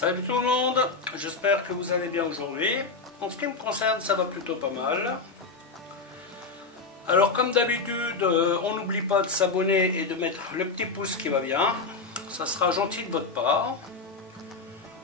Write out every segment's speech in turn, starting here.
Salut tout le monde, j'espère que vous allez bien aujourd'hui. En ce qui me concerne, ça va plutôt pas mal. Alors comme d'habitude, on n'oublie pas de s'abonner et de mettre le petit pouce qui va bien. Ça sera gentil de votre part.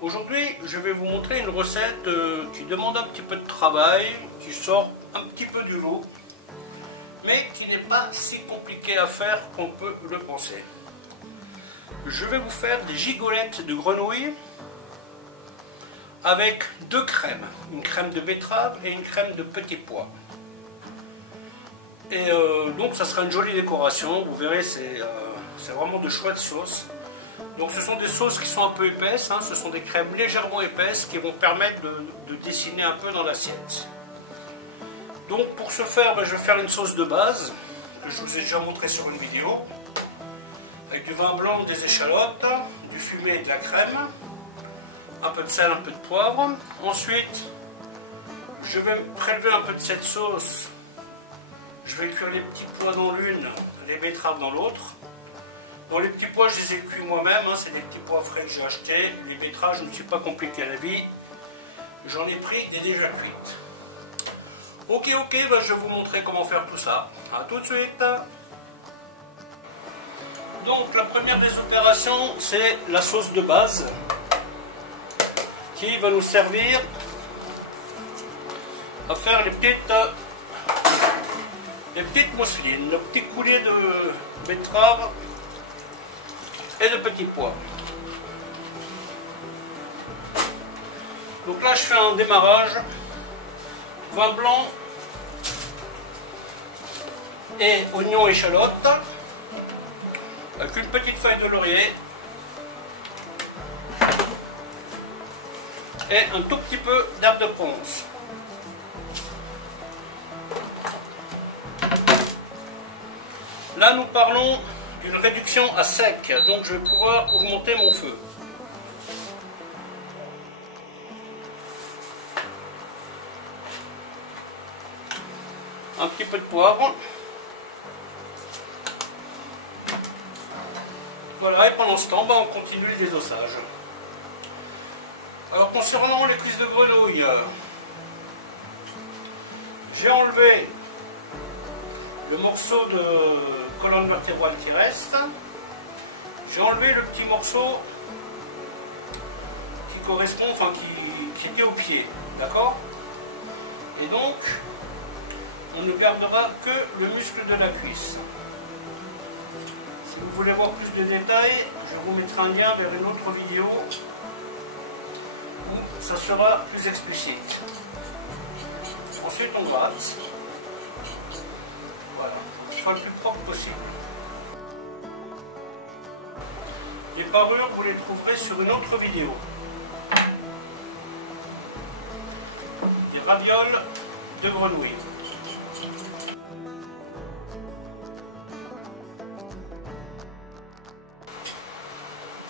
Aujourd'hui, je vais vous montrer une recette qui demande un petit peu de travail, qui sort un petit peu du lot, mais qui n'est pas si compliqué à faire qu'on peut le penser. Je vais vous faire des gigolettes de grenouille avec deux crèmes, une crème de betterave et une crème de petits pois. Et donc ça sera une jolie décoration, vous verrez, c'est vraiment de chouettes sauces. Donc ce sont des sauces qui sont un peu épaisses, hein, ce sont des crèmes légèrement épaisses qui vont permettre de dessiner un peu dans l'assiette. Donc pour ce faire, je vais faire une sauce de base, que je vous ai déjà montré sur une vidéo, avec du vin blanc, des échalotes, du fumé et de la crème, un peu de sel, un peu de poivre. Ensuite, je vais prélever un peu de cette sauce. Je vais cuire les petits pois dans l'une, les betteraves dans l'autre. Bon, les petits pois, je les ai cuits moi-même, hein, c'est des petits pois frais que j'ai achetés. Les betteraves, je ne me suis pas compliqué la vie. J'en ai pris des déjà cuites. Ok, je vais vous montrer comment faire tout ça. A tout de suite. Donc, la première des opérations, c'est la sauce de base, qui va nous servir à faire les petites mousselines, le petit coulis de betterave et de petits pois. Donc là je fais un démarrage, vin blanc et oignons échalotes, avec une petite feuille de laurier et un tout petit peu d'herbe de Provence. Là nous parlons d'une réduction à sec, donc je vais pouvoir augmenter mon feu. Un petit peu de poivre. Voilà, et pendant ce temps, on continue le désossage. Alors concernant les cuisses de grenouille, j'ai enlevé le morceau de colonne vertébrale qui reste. J'ai enlevé le petit morceau qui correspond, enfin qui était au pied, d'accord? Et donc, on ne gardera que le muscle de la cuisse. Si vous voulez voir plus de détails, je vous mettrai un lien vers une autre vidéo où ça sera plus explicite. Ensuite, on gratte. Voilà, soit le plus propre possible. Les parures, vous les trouverez sur une autre vidéo. Des ravioles de grenouille.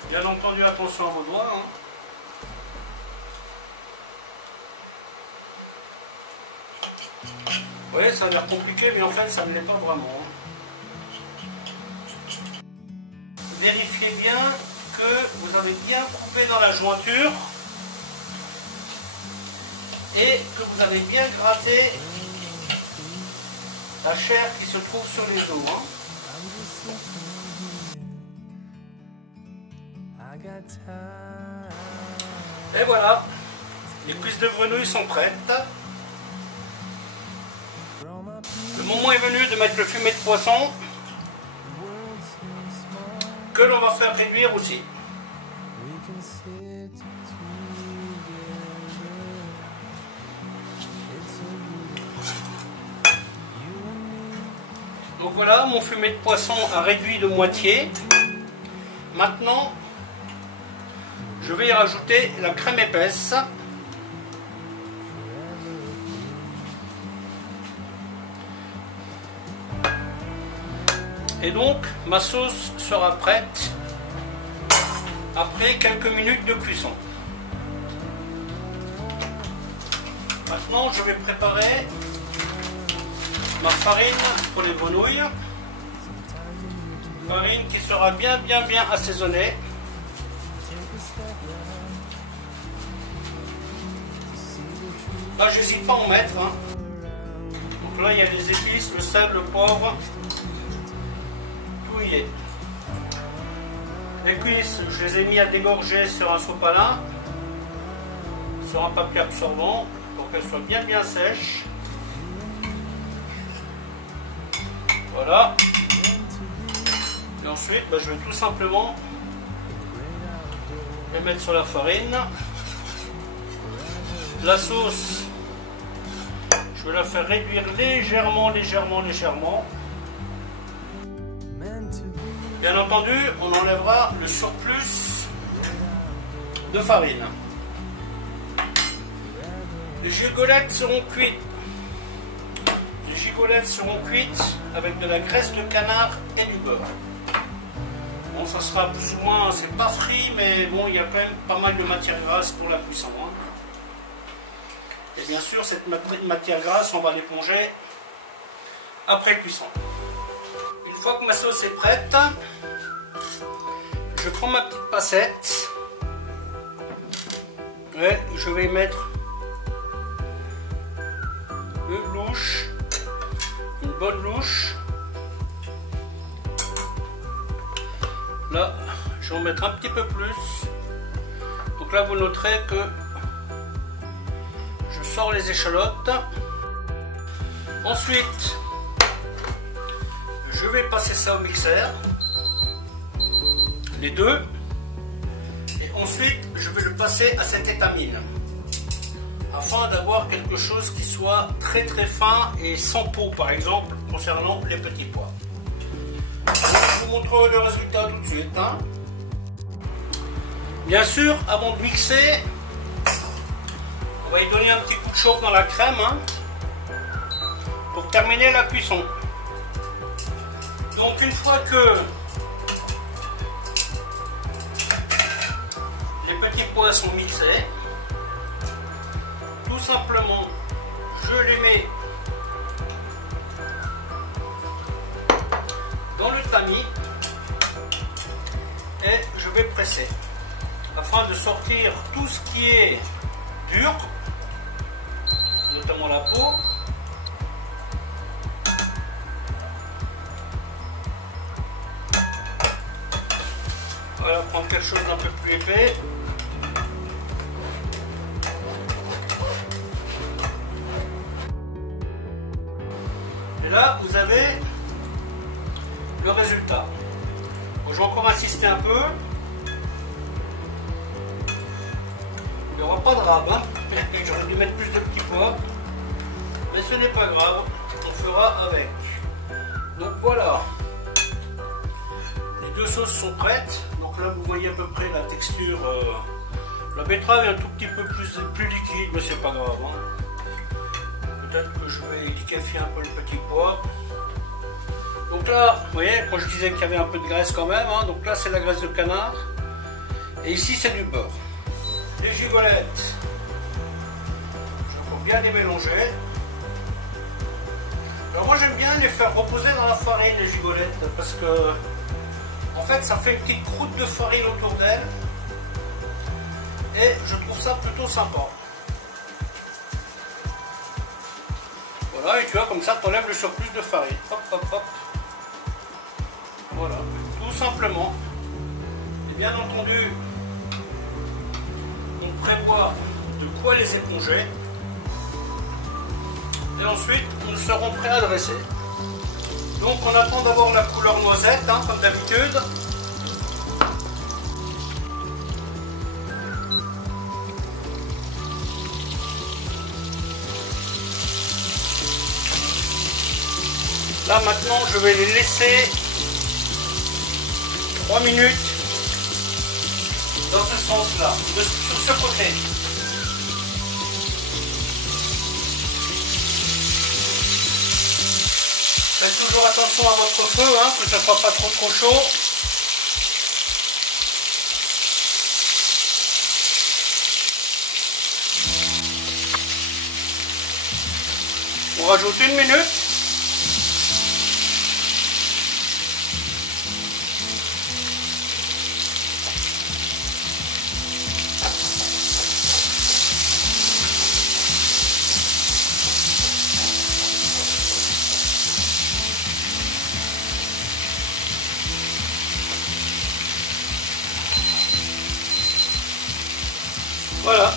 Bien entendu, attention à vos doigts. Hein. Vous voyez, ça a l'air compliqué, mais en fait, ça ne l'est pas vraiment. Vérifiez bien que vous avez bien coupé dans la jointure et que vous avez bien gratté la chair qui se trouve sur les os. Hein. Et voilà, les cuisses de grenouille sont prêtes. Le moment est venu de mettre le fumet de poisson que l'on va faire réduire aussi. Donc voilà, mon fumet de poisson a réduit de moitié. Maintenant, je vais y rajouter la crème épaisse. Et donc, ma sauce sera prête après quelques minutes de cuisson. Maintenant, je vais préparer ma farine pour les grenouilles. Farine qui sera bien assaisonnée. Là, j'hésite pas à en mettre. Hein. Donc là, il y a les épices, le sel, le poivre. Tout y est. Les cuisses, je les ai mis à dégorger sur un sopalin, sur un papier absorbant, pour qu'elles soient bien sèches. Voilà. Et ensuite, je vais tout simplement les mettre sur la farine. La sauce, je vais la faire réduire légèrement. Bien entendu, on enlèvera le surplus de farine. Les gigolettes seront cuites. Les gigolettes seront cuites avec de la graisse de canard et du beurre. Bon, ça sera plus ou moins, c'est pas frit, mais bon, il y a quand même pas mal de matière grasse pour la cuisson. Hein. Et bien sûr, cette matière grasse, on va l'éponger après cuisson. Une fois que ma sauce est prête, je prends ma petite passette et je vais y mettre une louche, une bonne louche. Là, je vais en mettre un petit peu plus. Donc là, vous noterez que je sors les échalotes. Ensuite, je vais passer ça au mixeur, les deux, et ensuite je vais le passer à cette étamine afin d'avoir quelque chose qui soit très fin et sans peau, par exemple concernant les petits pois. Je vous montrerai le résultat tout de suite. Hein. Bien sûr, avant de mixer, on va y donner un petit coup de chauffe dans la crème hein, pour terminer la cuisson. Donc une fois que les petits pois sont mixés, tout simplement je les mets dans le tamis et je vais presser afin de sortir tout ce qui est dur, notamment la peau. Voilà, prendre quelque chose d'un peu plus épais. Et là, vous avez le résultat. Bon, je vais encore insister un peu. Il n'y aura pas de rab. Hein. J'aurais dû mettre plus de petits pois. Mais ce n'est pas grave. On fera avec. Donc voilà. Les deux sauces sont prêtes. Donc là, vous voyez à peu près la texture. La betterave est un tout petit peu plus liquide, mais c'est pas grave. Hein. Peut-être que je vais liquéfier un peu le petit pois. Donc là, vous voyez, quand je disais qu'il y avait un peu de graisse quand même, hein, donc là c'est la graisse de canard. Et ici c'est du beurre. Les gigolettes, je vais bien les mélanger. Alors moi j'aime bien les faire reposer dans la farine, les gigolettes, parce que en fait ça fait une petite croûte de farine autour d'elles. Et je trouve ça plutôt sympa. Voilà, et tu vois, comme ça, tu enlèves le surplus de farine. Hop, hop, hop. Voilà, tout simplement. Et bien entendu, on prévoit de quoi les éponger. Et ensuite, nous serons prêts à dresser. Donc, on attend d'avoir la couleur noisette, hein, comme d'habitude. Là maintenant je vais les laisser 3 minutes dans ce sens là, sur ce côté. Faites toujours attention à votre feu, hein, que ça ne soit pas trop chaud. On rajoute 1 minute. Voilà.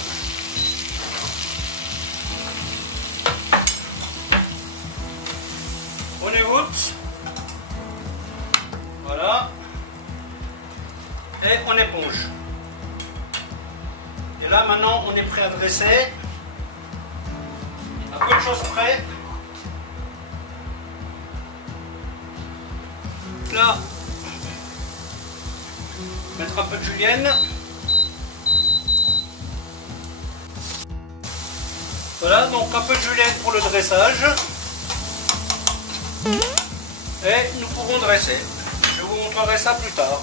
On égoutte. Voilà. Et on éponge. Et là maintenant on est prêt à dresser. Un peu de choses près. Là, mettre un peu de julienne. Voilà, donc un peu de julienne pour le dressage. Et nous pourrons dresser. Je vous montrerai ça plus tard.